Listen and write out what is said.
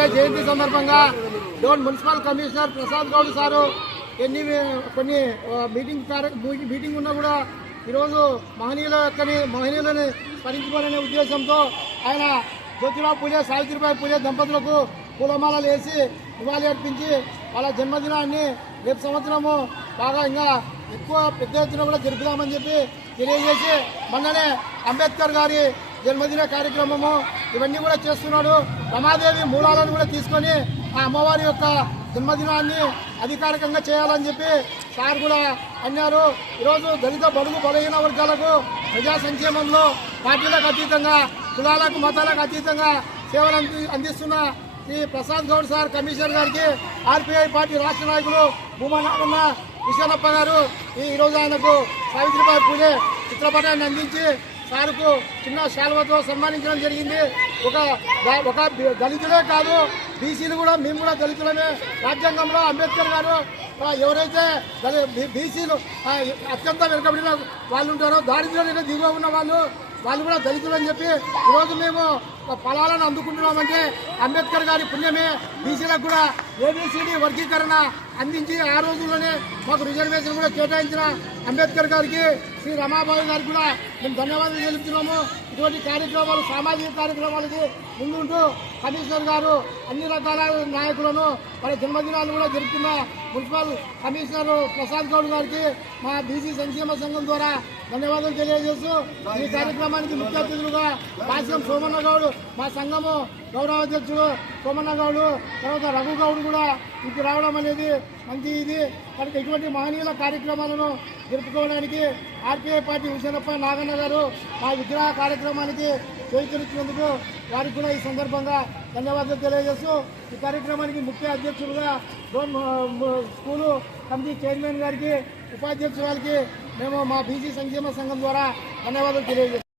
అంబేద్కర్ జయంతి సందర్భంగా Dhone municipal commissioner Prasad Goud sir ఎన్ని కొన్ని మీటింగ్ మీటింగ్ ఉన్నా కూడా ఈరోజు మహనీయుల యొక్కని మహనీయులని స్మరించుకోవాలనే ఉద్దేశంతో ఆయన జ్యోతిరావు పూజ సావిత్రిబాయి పూజ దంపతులకు పూలమాలలు వేసి నివాళి అర్పించి వాళ్ళ జన్మదినాన్ని రేపు సంవత్సరము బాగా ఇంకా ఎక్కువ పెద్ద ఎత్తున కూడా జరుపుదామని చెప్పి తెలియజేసి మొన్ననే అంబేద్కర్ గారి జన్మదిన కార్యక్రమము ఇవన్నీ కూడా చేస్తున్నాడు. రమాదేవి మూలాలను కూడా తీసుకొని ఆ అమ్మవారి యొక్క జన్మదినాన్ని అధికారికంగా చేయాలని చెప్పి సార్ కూడా అన్నారు. ఈరోజు దళిత బడుగు బలహీన వర్గాలకు ప్రజా సంక్షేమంలో పార్టీలకు అతీతంగా కులాలకు మతాలకు అతీతంగా సేవలు అందిస్తున్న శ్రీ ప్రసాద్ గౌడ్ సార్ కమిషనర్ గారికి ఆర్పీఐ పార్టీ రాష్ట్ర నాయకులు భూమనాడున్న విశాలప్ప గారు ఈ ఈరోజు ఆయనకు సావిత్రిబాయి పూలే చిత్రపటాన్ని అందించి సార్కు చిన్న శాల్వతో సన్మానించడం జరిగింది. ఒక ఒక దళితులే కాదు బీసీలు కూడా మేము కూడా దళితులమే. రాజ్యాంగంలో అంబేద్కర్ గారు ఎవరైతే బీసీలు అత్యంత వెనుకబడిన వాళ్ళు ఉంటారో దారిద్ర్యంలో దిగువ ఉన్న వాళ్ళు వాళ్ళు కూడా దళితులు అని చెప్పి ఈరోజు మేము ఫలాలను అందుకుంటున్నామంటే అంబేద్కర్ గారి పుణ్యమే. బీసీలకు కూడా ఏబీసీడీ వర్గీకరణ అందించి ఆ రోజుల్లోనే మాకు రిజర్వేషన్ కూడా కేటాయించిన అంబేద్కర్ గారికి శ్రీ రమాబాయి గారికి కూడా మేము ధన్యవాదాలు తెలుపుతున్నాము. ఇటువంటి కార్యక్రమాలు సామాజిక కార్యక్రమాలకి ముందుంటూ కమిషనర్ గారు అన్ని రకాల నాయకులను వాళ్ళ జన్మదినాలు కూడా జరుపుతున్న మున్సిపల్ కమిషనర్ ప్రసాద్ గౌడ్ గారికి మా బీసీ సంక్షేమ సంఘం ద్వారా ధన్యవాదాలు తెలియజేస్తూ ఈ కార్యక్రమానికి ముఖ్య అతిథులుగా భాష్యం సోమన్న గౌడ్ మా సంఘము గౌరవ అధ్యక్షుడు సోమన్న గౌడ్ తర్వాత రఘు గౌడ్ కూడా ఇప్పుడు రావడం అనేది మంచి ఇది. కనుక ఇటువంటి మహనీయుల కార్యక్రమాలను జరుపుకోవడానికి ఆర్పీఐ పార్టీ హుసేనప్ప నాగన్న గారు మా విగ్రహ కార్యక్రమానికి చేయించినందుకు వారికి కూడా ఈ సందర్భంగా ధన్యవాదాలు తెలియజేస్తూ ఈ కార్యక్రమానికి ముఖ్య అధ్యక్షులుగా డోన్ స్కూలు కమిటీ చైర్మన్ గారికి ఉపాధ్యక్షురాలకి మేము మా బీసీ సంక్షేమ సంఘం ద్వారా ధన్యవాదాలు తెలియజేస్తాం